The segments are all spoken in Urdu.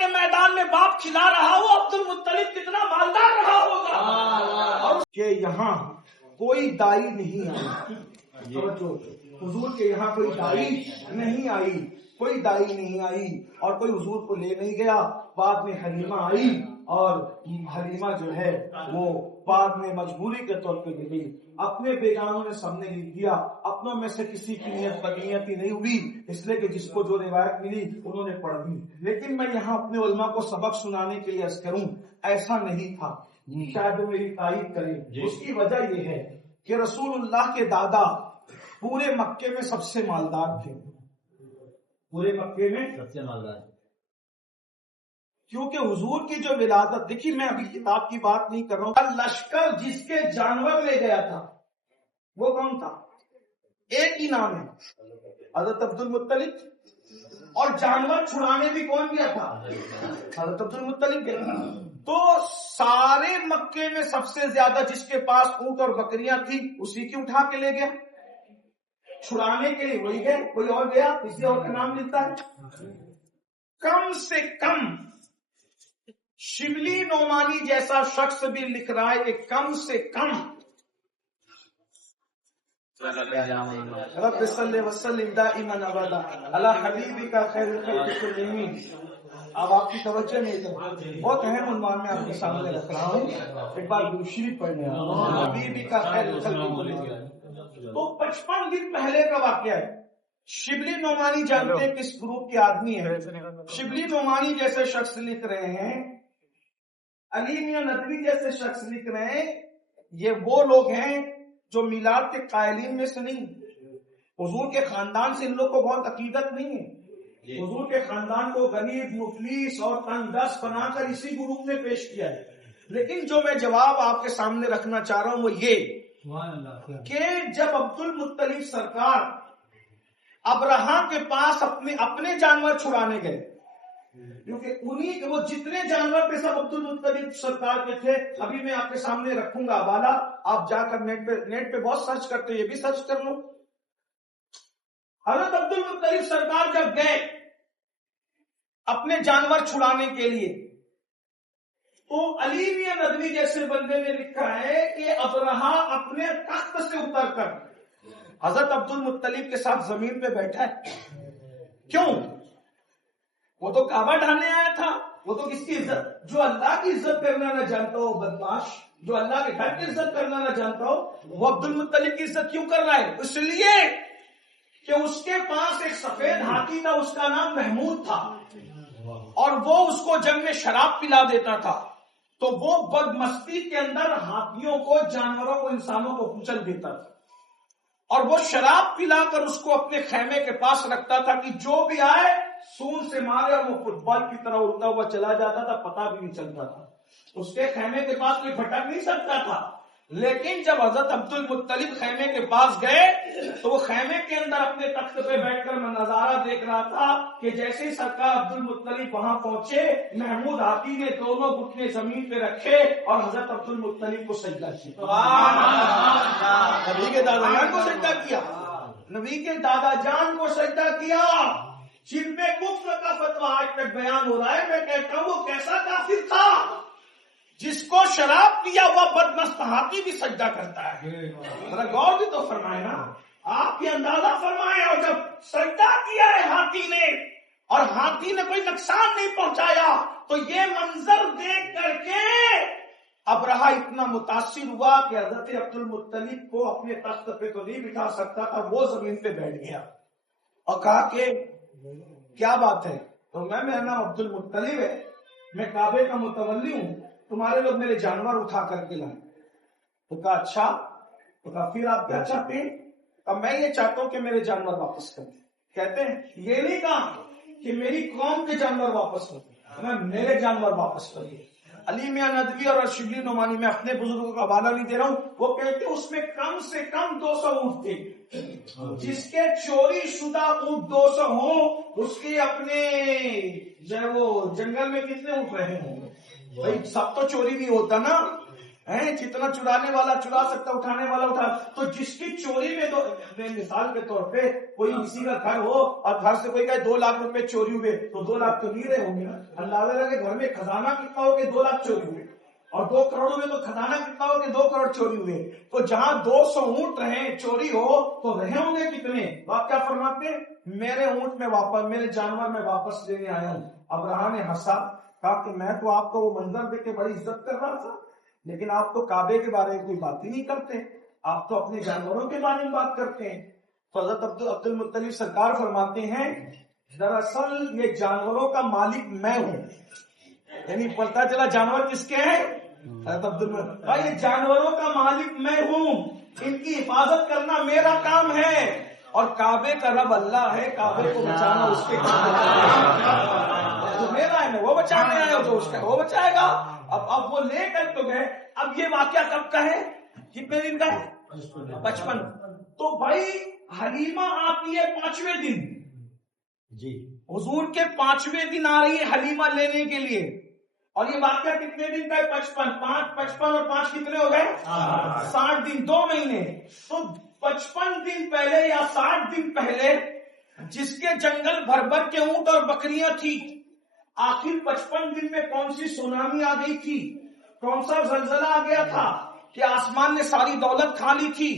کے میدان میں باپ کھلا رہا ہو، عبد المطلب کتنا مالدار رہا ہوگا. اور کہ یہاں کوئی دائی نہیں آئی، حضور کے یہاں کوئی دائی نہیں آئی، کوئی دائی نہیں آئی اور کوئی حضور کو لے نہیں گیا. بعد میں حلیمہ آئی اور حلیمہ جو ہے وہ بعد میں مجبوری کے طور پہ گئی. اپنے بیگانوں نے سامنے لکھ دیا، اپنوں میں سے کسی کی نیت بدنیتی نہیں ہوئی، اس لیے کہ جس کو جو روایت ملی انہوں نے پڑھ دی. لیکن میں یہاں اپنے علماء کو سبق سنانے کے لیے عرض کروں، ایسا نہیں تھا. شاید میری تائید کرے. اس کی وجہ یہ ہے کہ رسول اللہ کے دادا پورے مکے میں سب سے مالدار تھے، پورے مکے میں سب سے مالدار. کیونکہ حضور کی جو ولادت، دیکھیے میں ابھی کتاب کی بات نہیں کر رہا ہوں، لشکر جس کے جانور لے گیا تھا وہ کون تھا؟ ایک ہی نام ہے، حضرت عبد المطلب. اور جانور چھڑانے بھی کون گیا تھا؟ حضرت عبد المطلب گیا. تو سارے مکے میں سب سے زیادہ جس کے پاس اونٹ اور بکریاں تھی اسی کی اٹھا کے لے گیا. چھڑانے کے لیے وہی گئے، کوئی اور گیا کسی اور کا نام ملتا ہے. کم سے کم شبلی نعمانی جیسا شخص بھی لکھ رہا ہے کہ کم سے کم رب صلی وسلم دائما ابدا علی حبیبک خیر الخلق کلہم. اب آپ کی توجہ نہیں ہے، بہت اہم عنوان میں آپ کے سامنے رکھ رہا ہوں. ایک بار درود شریف پڑھنے حبیبک خیر الخلق کلہم. تو 55 دن پہلے کا واقعہ ہے. شبلی نعمانی جانتے ہیں کس گروپ کے آدمی ہیں؟ شبلی نعمانی جیسے شخص لکھ رہے ہیں، علی میاں ندوی جیسے شخص لکھ رہے ہیں، یہ وہ لوگ ہیں جو میلاد کے قائلین میں سے نہیں. حضور کے خاندان سے ان لوگ کو بہت عقیدت نہیں ہے. حضور کے خاندان کو غریب، مفلس اور تنگ دست بنا کر اسی گروپ میں پیش کیا ہے. لیکن جو میں جواب آپ کے سامنے رکھنا چاہ رہا ہوں وہ یہ کہ جب عبد المطلب سرکار ابرہا کے پاس اپنے جانور چھڑانے گئے، کیونکہ انہی کے وہ جتنے جانور پہ سب عبد المطلب سرکار کے تھے. ابھی میں آپ کے سامنے رکھوں گا حوالہ، آپ جا کر نیٹ پہ بہت سرچ کرتے، یہ بھی سرچ کر لو. حضرت عبد المطلب سرکار جب گئے اپنے جانور چھڑانے کے لیے تو علی میاں ندوی جیسے بندے نے لکھا ہے کہ ابرہا اپنے تخت سے اتر کر حضرت عبد المطلب کے ساتھ زمین پہ بیٹھا ہے. کیوں؟ وہ تو کعبہ ڈھانے آیا تھا. وہ تو کس کی عزت؟ جو اللہ کی عزت کرنا نہ جانتا ہو بدماش، جو اللہ کے گھر کی عزت کرنا نہ جانتا ہو، وہ عبد المطلب کی عزت کیوں کر رہا ہے؟ اس لیے کہ اس کے پاس ایک سفید ہاتھی تھا، اس کا نام محمود تھا، اور وہ اس کو جنگ میں شراب پلا دیتا تھا. تو وہ بدمستی کے اندر ہاتھیوں کو، جانوروں کو، انسانوں کو کچل دیتا تھا، اور وہ شراب پلا کر اس کو اپنے خیمے کے پاس رکھتا تھا کہ جو بھی آئے سون سے مارے، اور وہ فٹ بال کی طرح اڑتا ہوا چلا جاتا تھا، پتہ بھی نہیں چلتا تھا. اس کے خیمے کے پاس کوئی بھٹک نہیں سکتا تھا. لیکن جب حضرت عبد المطلب خیمے کے پاس گئے تو وہ خیمے کے اندر اپنے تخت پہ بیٹھ کر میں نظارہ دیکھ رہا تھا کہ جیسے ہی سرکار عبد المطلب وہاں پہنچے، محمود ہاتھی نے دونوں گھٹنے زمین پہ رکھے اور حضرت عبد المطلب کو سجدہ کیا. نبی کے دادا جان کو سجدہ کیا، نبی کے دادا جان کو سجدہ کیا، جن میں کفر کا فتویٰ آج تک بیان ہو رہا ہے. میں کہتا ہوں وہ کیسا کافر تھا جس کو شراب پیا ہوا بدمست ہاتھی بھی سجدہ کرتا ہے. ذرا غور بھی تو فرمائے نا، آپ یہ اندازہ فرمائیں. اور جب سجدہ کیا ہے ہاتھی نے اور ہاتھی نے کوئی نقصان نہیں پہنچایا، تو یہ منظر دیکھ کر کے ابرہا اتنا متاثر ہوا کہ حضرت عبد المطلب کو اپنے تخت پہ تو نہیں بٹھا سکتا تھا، وہ زمین پہ بیٹھ گیا اور کہا کہ کیا بات ہے؟ تو میرا نام عبد المطلب ہے، میں کعبے کا متولی ہوں، تمہارے لوگ میرے جانور اٹھا کر کے لائیں. تو کہا اچھا، تو کہا پھر آپ کیا چاہتے ہیں؟ اب میں یہ چاہتا ہوں کہ میرے جانور واپس کر دیں. کہتے ہیں یہ نہیں کہا کہ میری قوم کے جانور واپس کر دیں، میں میرے جانور واپس کر دیں. علی میاں ندوی اور شبلی نعمانی، میں اپنے بزرگوں کا حوالہ نہیں دے رہا ہوں، وہ کہتے ہیں اس میں کم سے کم 200 اونٹ تھے. جس کے چوری شدہ اونٹ 200 ہوں، اس کے اپنے جو وہ جنگل میں کتنے اونٹ رہے ہوں؟ بھائی سب تو چوری بھی ہوتا نا. جتنا چرانے والا چرا سکتا، اٹھانے والا اٹھا. تو جس کی چوری میں مثال کے طور پہ کوئی کسی کا گھر ہو اور گھر سے کوئی کہے 2 لاکھ روپے چوری ہوئے، تو 2 لاکھ تو نہیں رہے ہوں گے نا. اللہ تعالیٰ کے گھر میں خزانہ کتنا ہو کہ 2 لاکھ چوری ہوئے، اور 2 کروڑ ہوئے تو خزانہ کتنا ہو کہ 2 کروڑ چوری ہوئے. تو جہاں 200 اونٹ رہے چوری ہو تو رہے ہوں گے کتنے؟ آپ کیا فرماتے ہیں؟ میرے اونٹ میں واپس، میرے جانور میں واپس لینے آیا ہوں. ابرہا نے ہنسا، کہا کہ میں تو آپ کو وہ منظر دیکھ کے بڑی عزت کر رہا تھا، لیکن آپ تو کعبے کے بارے میں کوئی بات ہی نہیں کرتے، آپ تو اپنے جانوروں کے بارے میں بات کرتے ہیں. تو حضرت عبد المطلب سرکار فرماتے ہیں دراصل یہ جانوروں کا مالک میں ہوں. یعنی پتہ چلا جانور کس کے ہیں؟ حضرت عبد المطلب. یہ جانوروں کا مالک میں ہوں، ان کی حفاظت کرنا میرا کام ہے، اور کعبے کا رب اللہ ہے، کعبے کو بچانا اس کے کام جو میرا ہے، وہ بچانے آئے ہو تو اس کا وہ بچائے گا. اب وہ لے کر تو گئے. اب یہ واقعہ کب کا ہے؟ کتنے دن کا ہے؟ 55. تو بھائی حلیمہ آتی ہے 5ویں دن جی، حضور کے 5ویں دن آ رہی ہے حلیمہ لینے کے لیے. اور یہ واقعہ کتنے دن کا ہے؟ 55. 55 اور 5 کتنے ہو گئے؟ 60 دن، 2 مہینے. تو 55 دن پہلے یا 60 دن پہلے جس کے جنگل بھر بھر کے اونٹ اور بکریاں تھی، آخر 55 دن میں کون سی سونامی آ گئی تھی، کون سا زلزلہ آ گیا تھا کہ آسمان نے ساری دولت کھا لی تھی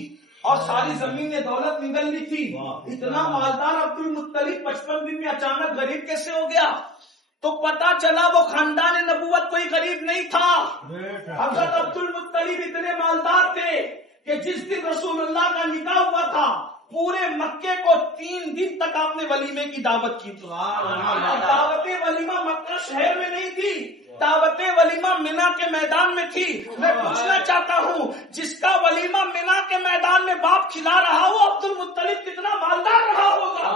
اور ساری زمین نے دولت نگل لی تھی. اتنا مالدار عبد المطلب 55 دن میں اچانک غریب کیسے ہو گیا؟ تو پتا چلا وہ خاندان نبوت کوئی غریب نہیں تھا. حضرت عبد المطلب اتنے مالدار تھے کہ جس دن رسول اللہ کا نکاح ہوا تھا پورے مکے کو 3 دن تک آپ نے ولیمے کی دعوت کی تھی. دعوت ولیمہ مکہ شہر میں نہیں تھی، دعوت ولیمہ مینا کے میدان میں تھی. میں پوچھنا چاہتا ہوں جس کا ولیمہ مینا کے میدان میں باپ کھلا رہا ہو، عبد المطلب کتنا مالدار رہا ہوگا.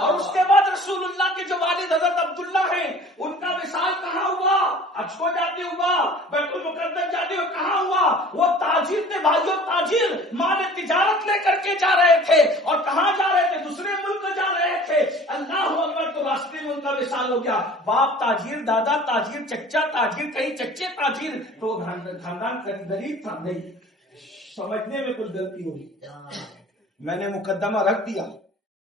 اور اس کے بعد رسول اللہ کے جو والد حضرت عبداللہ ہیں ان کا وصال کہاں ہوا؟ حج کو جاتے ہوا، بیت المقدس جاتے ہوئے کہاں ہوا؟ وہ تاجر تھے بھائیوں، تاجر مال تجارت لے کر کے جا رہے تھے، اور کہاں جا رہے تھے؟ دوسرے ملک جا رہے تھے. اللہ اکبر. تو راستے میں ان کا وصال ہو گیا. باپ تاجر، دادا تاجر، چچا تاجر، کئی چچے تاجر. تو خاندان غریب تھا. نہیں سمجھنے میں کچھ غلطی ہوئی، میں نے مقدمہ رکھ دیا.